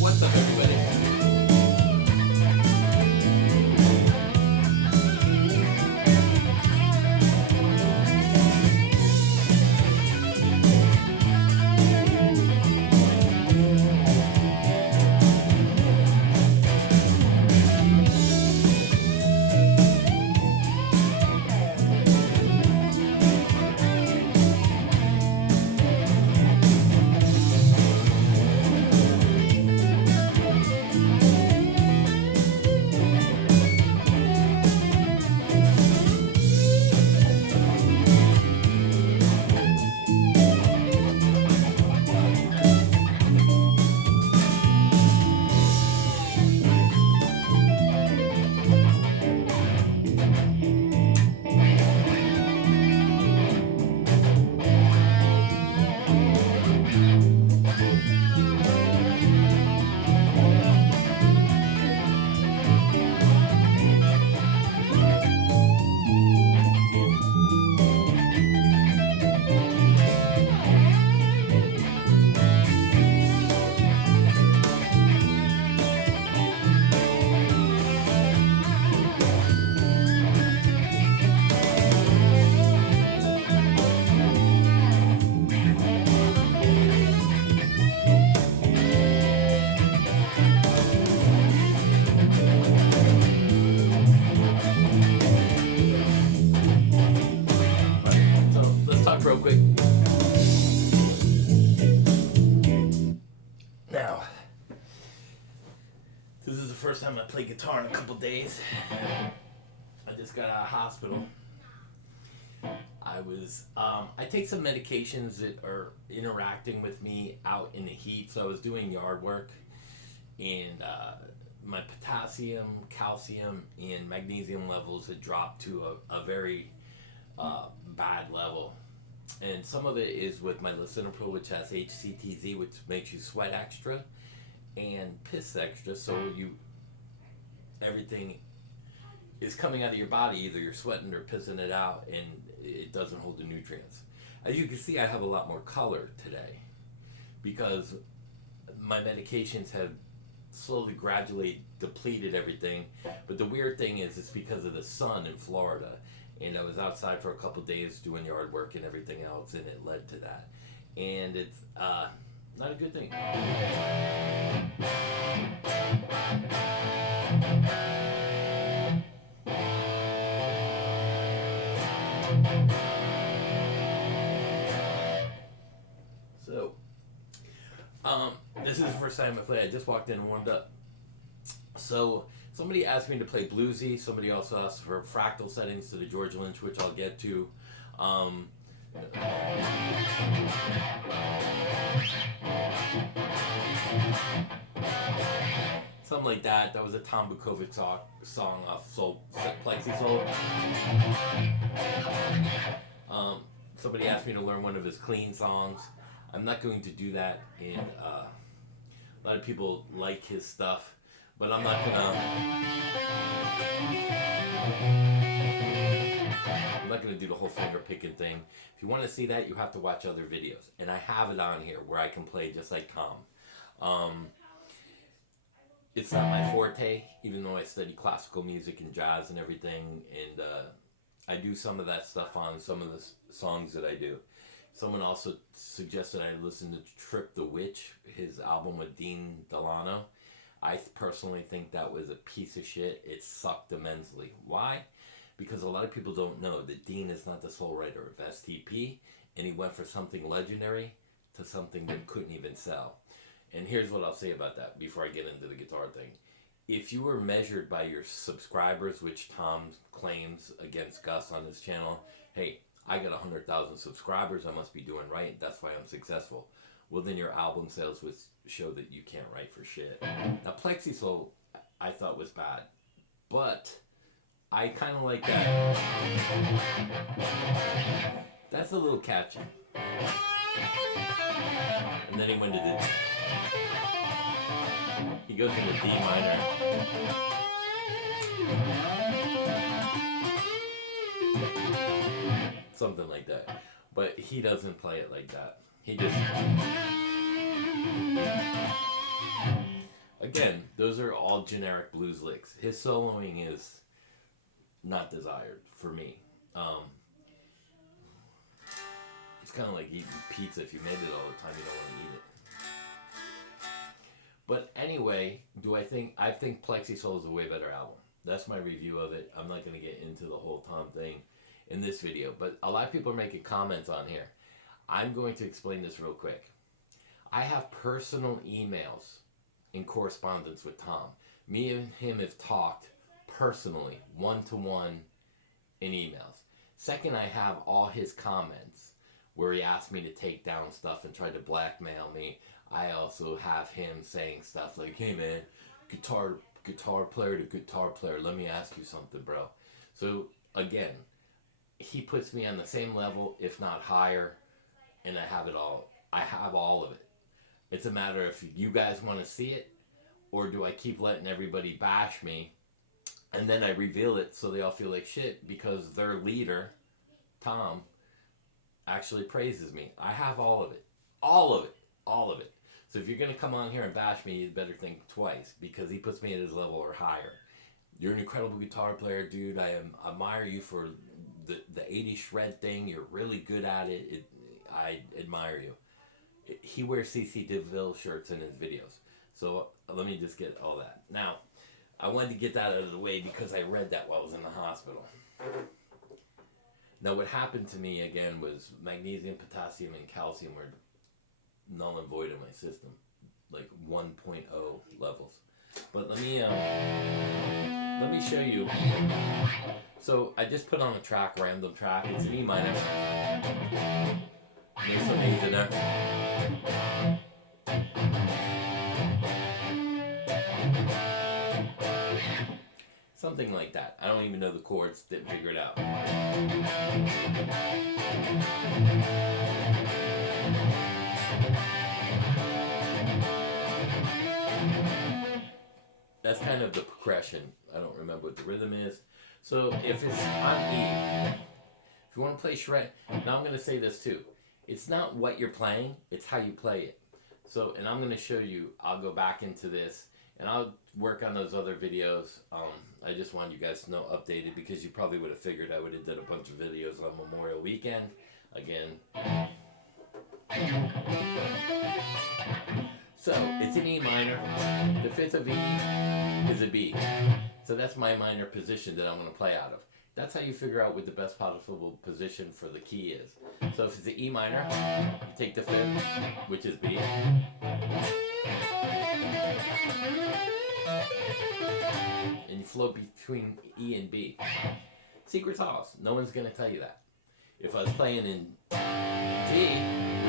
What's up, everybody? So let's talk real quick. Now, this is the first time I played guitar in a couple days. I just got out of hospital. I take some medications that are interacting with me out in the heat. So I was doing yard work, and my potassium, calcium, and magnesium levels had dropped to a very bad level. And some of it is with my lisinopril, which has HCTZ, which makes you sweat extra and piss extra. So everything is coming out of your body. Either you're sweating or pissing it out, and it doesn't hold the nutrients. As you can see, I have a lot more color today because my medications have slowly, gradually depleted everything. But the weird thing is, it's because of the sun in Florida. And I was outside for a couple days doing yard work and everything else, and it led to that. And it's not a good thing. So, this is the first time I played. I just walked in and warmed up. So, somebody asked me to play bluesy. Somebody also asked for fractal settings to the George Lynch, which I'll get to. Something like that. That was a Tom Bukovic song off Soul Plexi Soul. Somebody asked me to learn one of his clean songs. I'm not going to do that, and a lot of people like his stuff, but I'm not gonna do the whole finger picking thing. If you want to see that, you have to watch other videos, and I have it on here where I can play just like Tom. It's not my forte, even though I study classical music and jazz and everything, and I do some of that stuff on some of the songs that I do. Someone also suggested I listen to Trip the Witch, his album with Dean Delano. I personally think that was a piece of shit. It sucked immensely. Why? Because a lot of people don't know that Dean is not the sole writer of STP, and he went for something legendary to something that couldn't even sell. And here's what I'll say about that before I get into the guitar thing. If you were measured by your subscribers, which Tom claims against Gus on his channel, hey, I got 100,000 subscribers, I must be doing right, that's why I'm successful. Well, then your album sales would show that you can't write for shit. Now, Plexi Soul, I thought was bad, but I kind of like that. That's a little catchy. And then he went to the... He goes into D minor. Something like that. But he doesn't play it like that. He just... again, those are all generic blues licks. His soloing is not desired for me. It's kind of like eating pizza. If you made it all the time, you don't want to eat it. But anyway, I think Plexi Soul is a way better album. That's my review of it. I'm not going to get into the whole Tom thing in this video, but a lot of people are making comments on here. I'm going to explain this real quick. I have personal emails in correspondence with Tom. Me and him have talked personally, one-to-one in emails. Second, I have all his comments where he asked me to take down stuff and tried to blackmail me. I also have him saying stuff like, hey man, guitar player to guitar player, let me ask you something, bro. So again, he puts me on the same level, if not higher, and I have it all. I have all of it. It's a matter if you guys want to see it, or do I keep letting everybody bash me, and then I reveal it so they all feel like shit because their leader, Tom, actually praises me. I have all of it. All of it. All of it. So if you're going to come on here and bash me, you better think twice, because he puts me at his level or higher. You're an incredible guitar player, dude. I admire you for the 80s shred thing. You're really good at it. I admire you. He wears CC DeVille shirts in his videos. So let me just get all that. Now, I wanted to get that out of the way because I read that while I was in the hospital. Now, what happened to me, again, was magnesium, potassium, and calcium were null and void in my system. Like 1.0 levels. But let me show you. So I just put on a track, random track. It's an E minor. There's some A's in there. Something like that. I don't even know the chords. Didn't figure it out. That's kind of the progression. I don't remember what the rhythm is. So if it's on E, if you want to play shred, now I'm going to say this too. It's not what you're playing, it's how you play it. So, and I'm going to show you, I'll go back into this, and I'll work on those other videos. I just want you guys to know updated, because you probably would have figured I would have done a bunch of videos on Memorial Weekend. Again. So, it's an E minor. The fifth of E is a B. So that's my minor position that I'm going to play out of. That's how you figure out what the best possible position for the key is. So if it's the E minor, you take the fifth, which is B. And you float between E and B. Secret sauce. No one's going to tell you that. If I was playing in G,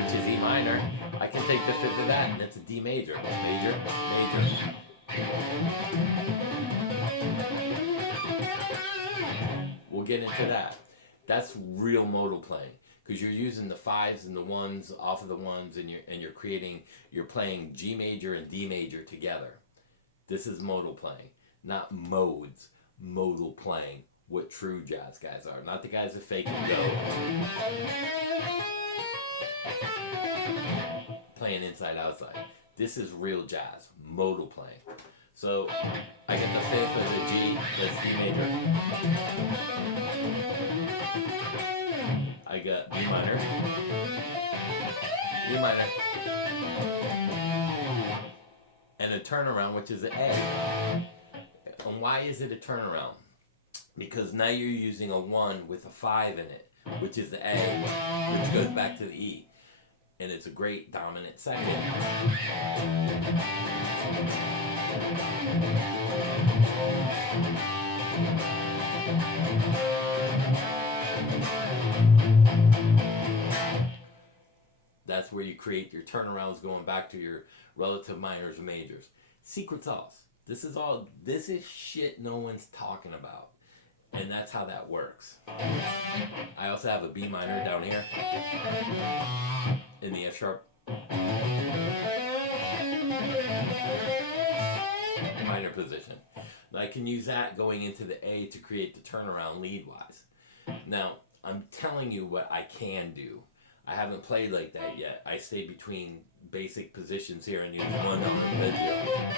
which is E minor, I can take the fifth of that, and that's a D major. Major, major. We'll get into that. That's real modal playing, because you're using the fives and the ones off of the ones, and you're playing G major and D major together. This is modal playing, not modes. Modal playing, what true jazz guys are, not the guys that fake and go playing inside outside. This is real jazz, modal playing. So I get the fifth of the G, that's D major. I got B minor, B minor, and a turnaround, which is an A. And why is it a turnaround? Because now you're using a 1 with a 5 in it, which is the A, which goes back to the E. And it's a great dominant second. That's where you create your turnarounds going back to your relative minors and majors. Secret sauce. This is shit no one's talking about. And that's how that works. I also have a B minor down here in the F sharp minor position. Now I can use that going into the A to create the turnaround lead wise. Now I'm telling you what I can do. I haven't played like that yet. I stay between basic positions here and use one arpeggiato.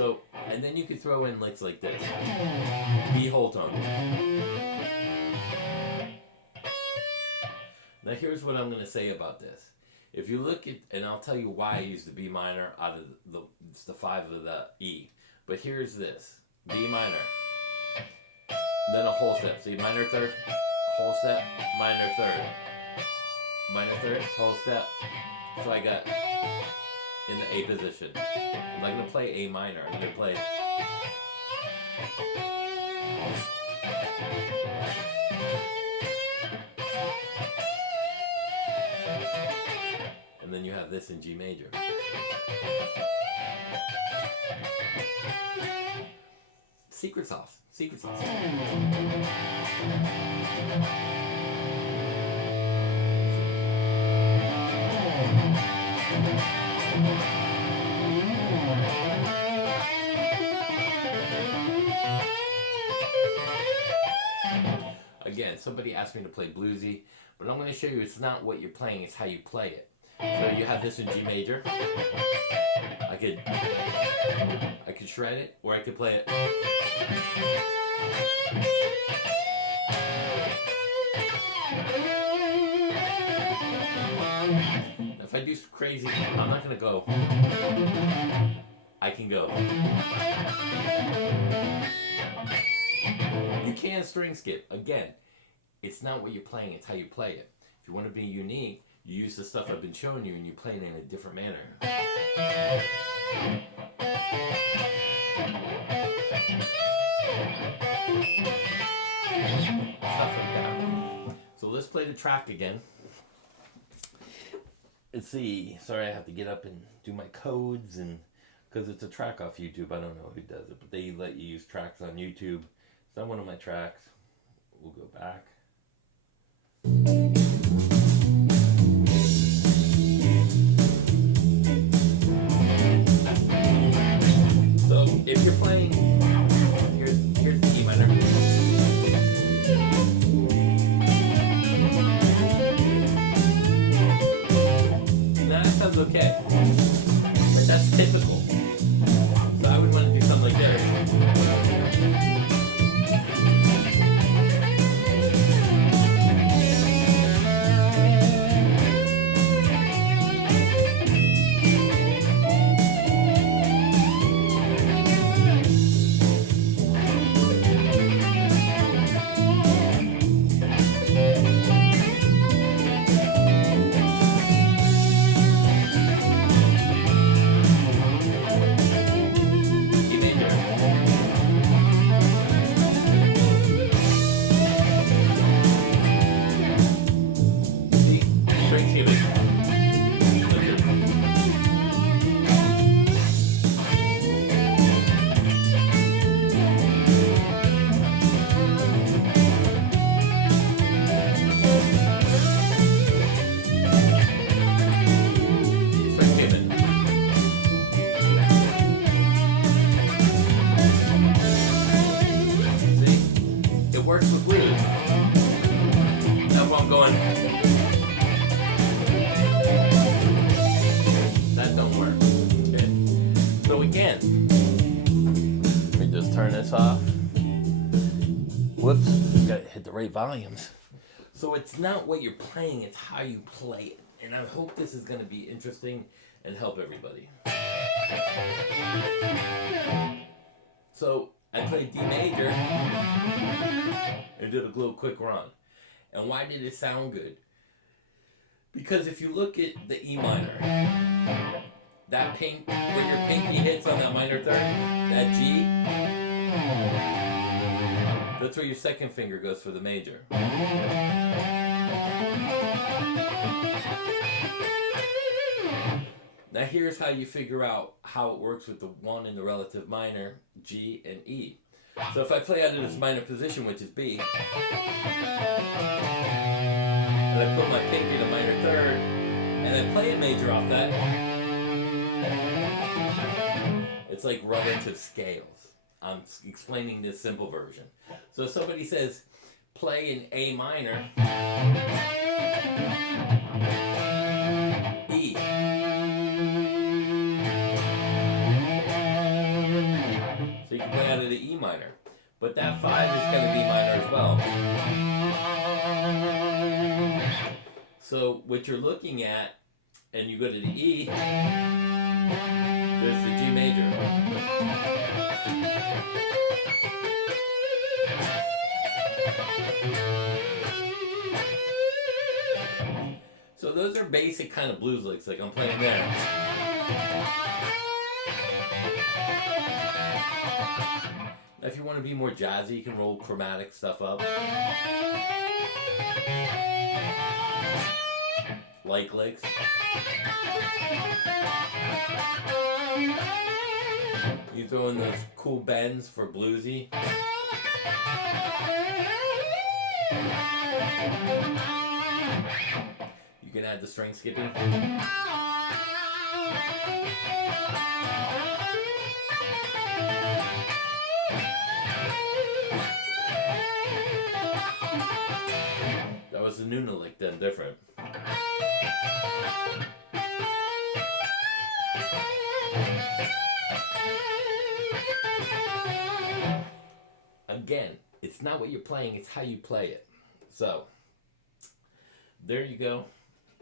So, and then you could throw in licks like this. B whole tone. Now here's what I'm going to say about this. If you look at, and I'll tell you why I use the B minor out of the 5 of the E. But here's this. B minor. Then a whole step. See, minor third, whole step, minor third. Minor third, whole step. So I got in the A position. I'm not going to play A minor. I'm going to play... And then you have this in G major. Secret sauce. Secret sauce. Again, somebody asked me to play bluesy, but I'm going to show you it's not what you're playing, it's how you play it. So you have this in G major. I could shred it, or I could play it. If I do crazy, I'm not going to go. I can go. You can string skip. Again, it's not what you're playing, it's how you play it. If you want to be unique, you use the stuff I've been showing you and you play it in a different manner. Stuff like that. So let's play the track again. Let's see. Sorry, I have to get up and do my codes, and because it's a track off YouTube. I don't know who does it, but they let you use tracks on YouTube. It's not one of my tracks. We'll go back. So if you're playing, here's the E minor. Now that sounds okay, but that's typical. So I would want to do something like that. Works with blues. That's where I'm going. That don't work. Okay. So again, let me just turn this off. Whoops, gotta hit the right volumes. So it's not what you're playing, it's how you play it. And I hope this is going to be interesting and help everybody. So I played D major and did a little quick run. And why did it sound good? Because if you look at the E minor, that pink, where your pinky hits on that minor third, that G, that's where your second finger goes for the major. Now here's how you figure out how it works with the 1 in the relative minor, G and E. So if I play out of this minor position, which is B, and I put my pinky to minor third, and I play a major off that, it's like relative scales. I'm explaining this simple version. So if somebody says, play an A minor, E, minor. But that 5 is going to be minor as well. So what you're looking at, and you go to the E, there's the G major. So those are basic kind of blues licks, like I'm playing there. Now if you want to be more jazzy, you can roll chromatic stuff up. Like licks. You throw in those cool bends for bluesy. You can add the string skipping. That was the Nuna lick then, different. Again, it's not what you're playing, it's how you play it. So, there you go.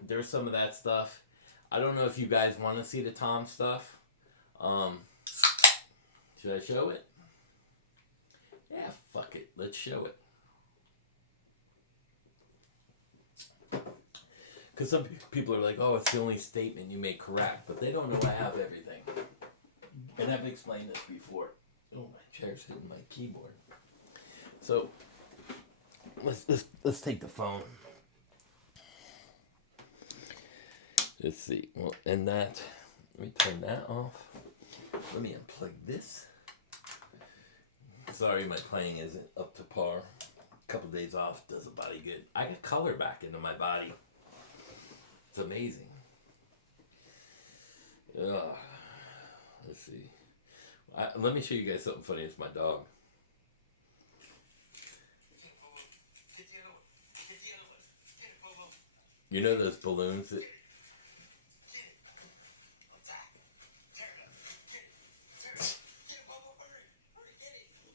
There's some of that stuff. I don't know if you guys want to see the Tom stuff. Should I show it? Yeah, fuck it. Let's show it. Because some people are like, oh, it's the only statement you make correct. But they don't know I have everything. And I've explained this before. Oh, my chair's hitting my keyboard. So, let's take the phone. Let's see. Well, and that, let me turn that off. Let me unplug this. Sorry, my playing isn't up to par. A couple days off does the body good. I got color back into my body. It's amazing. Let's see. Let me show you guys something funny. It's my dog. You know those balloons that...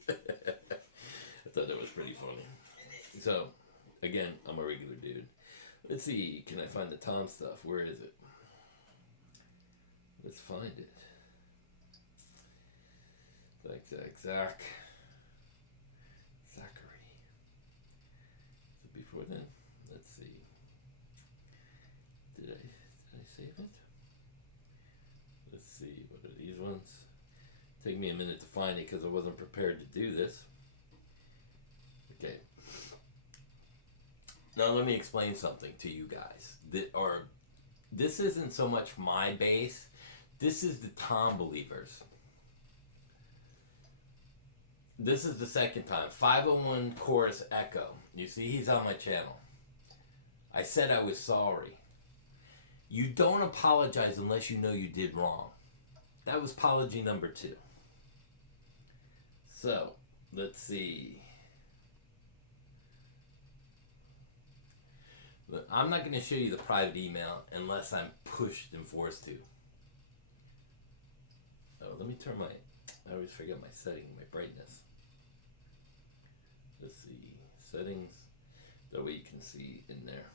I thought that was pretty funny. So, again, I'm a regular dude. Let's see, can I find the Tom stuff? Where is it? Let's find it. Zach. Zachary. Is it before then? Let's see. Did I save it? Let's see, what are these ones? Take me a minute to find it because I wasn't prepared to do this. Okay. Now let me explain something to you guys. This isn't so much my bass. This is the Tom Believers. This is the second time. 501 Chorus Echo. You see, he's on my channel. I said I was sorry. You don't apologize unless you know you did wrong. That was apology number 2. So, let's see. Look, I'm not going to show you the private email unless I'm pushed and forced to. Oh, let me turn I always forget my setting, my brightness. Let's see, settings, that way you can see in there.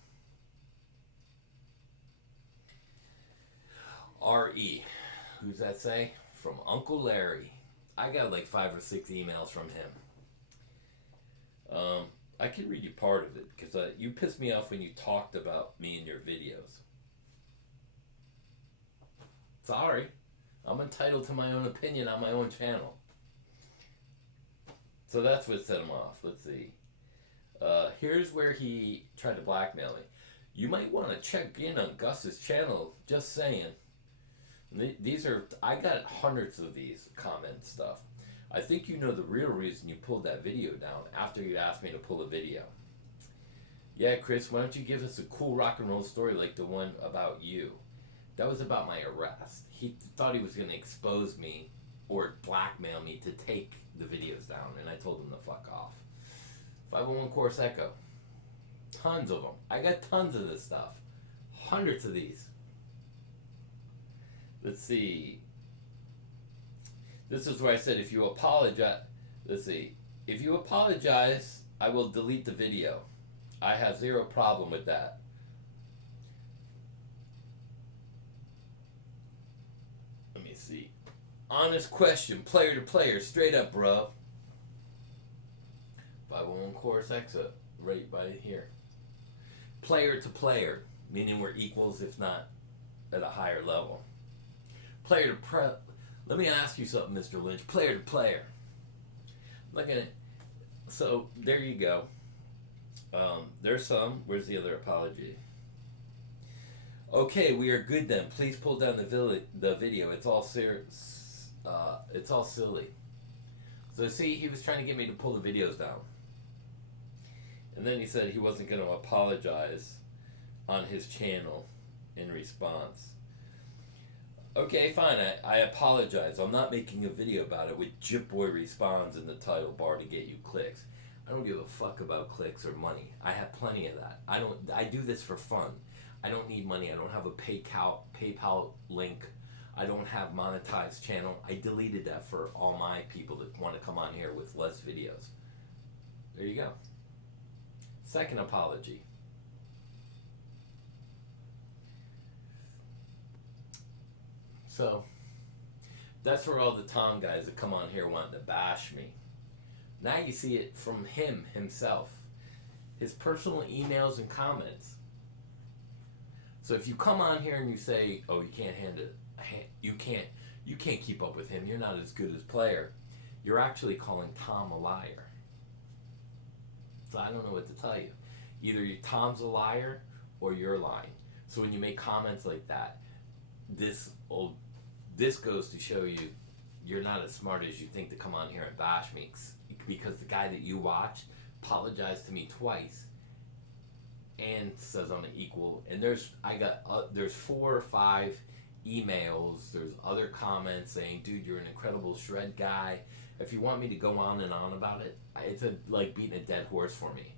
R.E. Who's that say? From Uncle Larry. I got like 5 or 6 emails from him. I can read you part of it because you pissed me off when you talked about me in your videos. Sorry. I'm entitled to my own opinion on my own channel. So that's what set him off. Let's see. Here's where he tried to blackmail me. You might want to check in on Gus's channel. Just saying. These are, I got hundreds of these comment stuff. I think you know the real reason you pulled that video down after you asked me to pull a video. Yeah, Chris, why don't you give us a cool rock and roll story like the one about you? That was about my arrest. He thought he was going to expose me or blackmail me to take the videos down, and I told him to fuck off. 501 Chorus Echo. Tons of them. I got tons of this stuff. Hundreds of these. Let's see. This is where I said if you apologize. Let's see. If you apologize, I will delete the video. I have zero problem with that. Let me see. Honest question, player to player, straight up, bro. 501 Chorus Exa, right by here. Player to player, meaning we're equals, if not at a higher level. Player to let me ask you something, Mr. Lynch. Player to player. Look at it. So there you go. There's some. Where's the other apology? Okay, we are good then. Please pull down the video. It's all it's all silly. So see, he was trying to get me to pull the videos down. And then he said he wasn't going to apologize on his channel in response. Okay, fine, I apologize. I'm not making a video about it with Jipboy Responds in the title bar to get you clicks. I don't give a fuck about clicks or money. I have plenty of that. I do this for fun. I don't need money. I don't have a PayPal link. I don't have monetized channel. I deleted that for all my people that want to come on here with less videos. There you go. Second apology. So, that's for all the Tom guys that come on here wanting to bash me. Now you see it from him himself. His personal emails and comments. So if you come on here and you say, oh, you can't you can't keep up with him, you're not as good as player, you're actually calling Tom a liar. So I don't know what to tell you. Either Tom's a liar or you're lying. So when you make comments like that, this goes to show you you're not as smart as you think to come on here and bash me, because the guy that you watched apologized to me twice and says I'm an equal. And there's 4 or 5 emails. There's other comments saying, dude, you're an incredible shred guy. If you want me to go on and on about it, it's like beating a dead horse for me.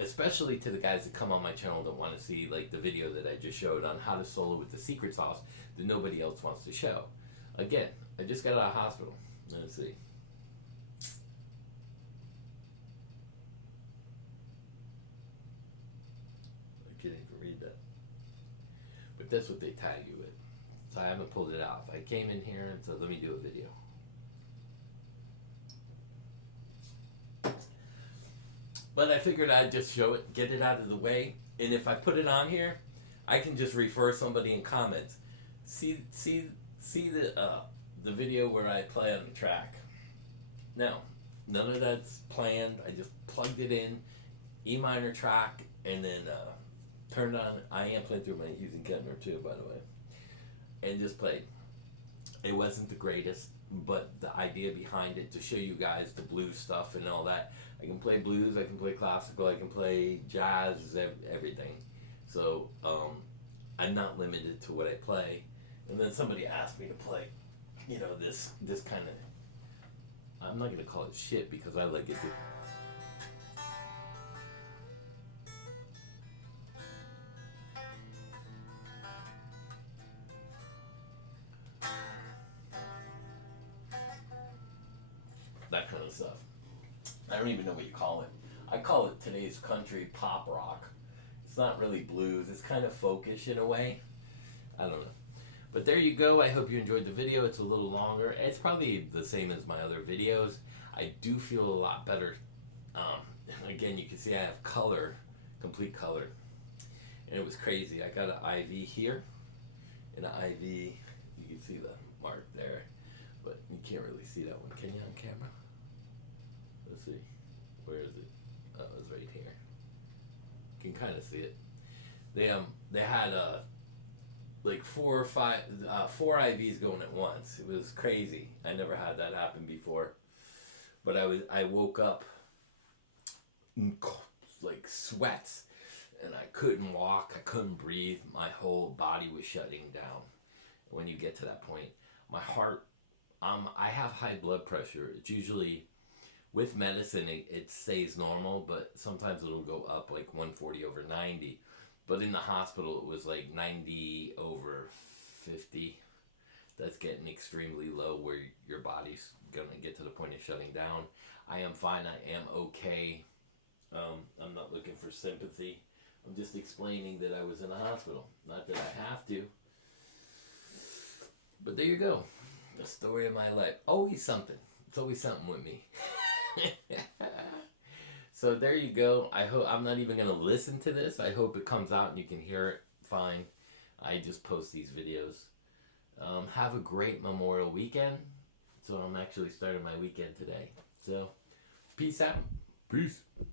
Especially to the guys that come on my channel that want to see like the video that I just showed on how to solo with the secret sauce that nobody else wants to show. Again, I just got out of hospital. Let's see. I can't even read that. But that's what they tag you with. So I haven't pulled it out. I came in here and said, let me do a video. But I figured I'd just show it, get it out of the way, and if I put it on here, I can just refer somebody in comments. See the video where I play on the track. Now, none of that's planned. I just plugged it in, E minor track, and then turned on. I am playing through my using Kentner too, by the way, and just played. It wasn't the greatest, but the idea behind it to show you guys the blues stuff and all that. I can play blues, I can play classical, I can play jazz, everything. So I'm not limited to what I play. And then somebody asked me to play, this kind of, I'm not going to call it shit because I like it. That kind of stuff. I don't even know what you call it. I call it today's country pop rock. It's not really blues. It's kind of folkish in a way. I don't know. But there you go. I hope you enjoyed the video. It's a little longer. It's probably the same as my other videos. I do feel a lot better. Again, you can see I have color, complete color. And it was crazy. I got an IV here. And an IV, you can see the mark there. But you can't really see that one. Can you on camera? Let's see. Where is it? Oh, it's right here. You can kind of see it. They had like 4 or 5 4 IVs going at once. It was crazy. I never had that happen before. But I woke up like sweats, and I couldn't walk. I couldn't breathe. My whole body was shutting down. When you get to that point, my heart. I have high blood pressure. It's usually, with medicine, it stays normal, but sometimes it'll go up like 140 over 90. But in the hospital, it was like 90 over 50. That's getting extremely low where your body body's gonna get to the point of shutting down. I am fine. I am okay. I'm not looking for sympathy. I'm just explaining that I was in the hospital. Not that I have to. But there you go. The story of my life. Always something. It's always something with me. So there you go. I hope I'm not even going to listen to this. I hope it comes out and you can hear it fine. I just post these videos. Have a great Memorial weekend. So I'm actually starting my weekend today. So peace out. Peace.